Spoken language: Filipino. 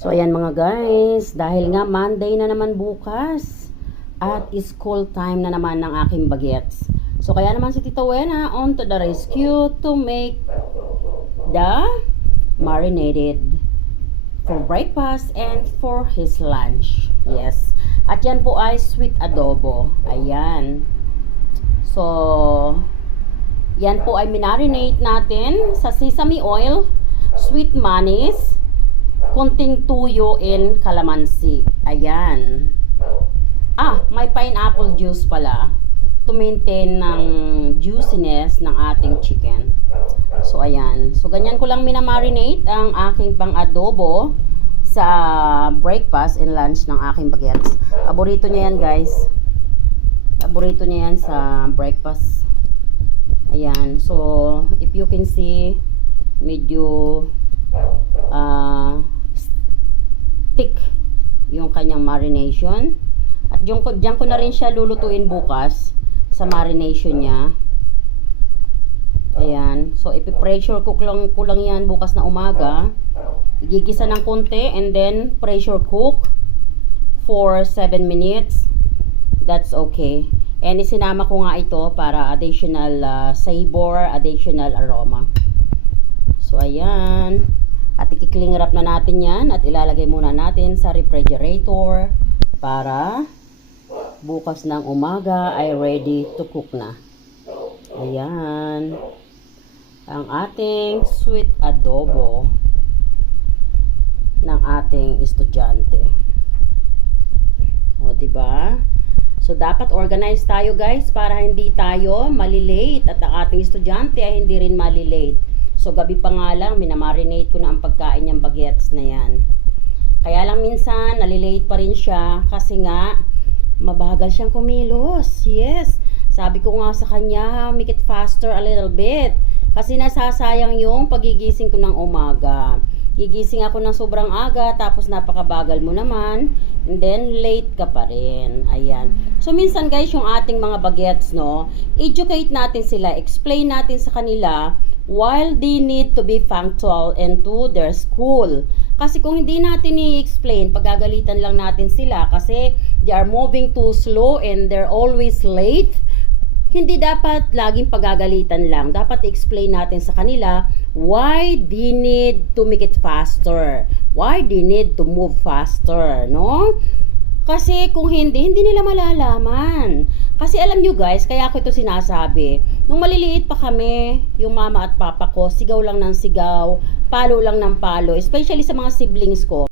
So, ayan mga guys, dahil nga Monday na naman bukas at school time na naman ng aking bagets. So, kaya naman si Tita Wena on to the rescue to make the marinated for breakfast and for his lunch. Yes. At yan po ay sweet adobo. Ayan. So, yan po ay minarinate natin sa sesame oil, sweet manis, konting tuyo and calamansi. Ayan. May pineapple juice pala to maintain ng juiciness ng ating chicken. So, ayan. So, ganyan ko lang minamarinate ang aking pang-adobo sa breakfast and lunch ng aking bagets. Paborito niya yan, guys. Paborito niya yan sa breakfast. Ayan. So, if you can see, medyo thick yung kanyang marination. At diyan ko na rin siya lulutuin bukas sa marination niya. Ayan. So, ipi-pressure cook lang ko lang yan bukas na umaga. Igigisa ng konti and then pressure cook for 7 minutes. That's okay. And isinama ko nga ito para additional savor, additional aroma. So, ayan. At i-cling wrap na natin yan at ilalagay muna natin sa refrigerator para bukas ng umaga ay ready to cook na. Ayan. Ang ating sweet adobo ng ating estudyante. O, diba? So, dapat organize tayo guys para hindi tayo malilate at ang ating estudyante ay hindi rin malilate. So, gabi pa nga lang, minamarinate ko na ang pagkain niyang bagets na yan. Kaya lang minsan, nalilate pa rin siya kasi nga, mabagal siyang kumilos. Yes. Sabi ko nga sa kanya, make it faster a little bit. Kasi nasasayang yung pagigising ko ng umaga. Gigising ako ng sobrang aga, tapos napakabagal mo naman, and then late ka pa rin. Ayan. So, minsan guys, yung ating mga bagets, no, educate natin sila, explain natin sa kanila, while they need to be punctual into their school. Kasi kung hindi natin i-explain, pagagalitan lang natin sila kasi they are moving too slow and they're always late. Hindi dapat laging pagagalitan lang. Dapat i-explain natin sa kanila why they need to make it faster. Why they need to move faster, no? Kasi kung hindi nila malalaman. Kasi alam nyo guys, kaya ako ito sinasabi. Nung maliliit pa kami, yung mama at papa ko, sigaw lang ng sigaw, palo lang ng palo. Especially sa mga siblings ko.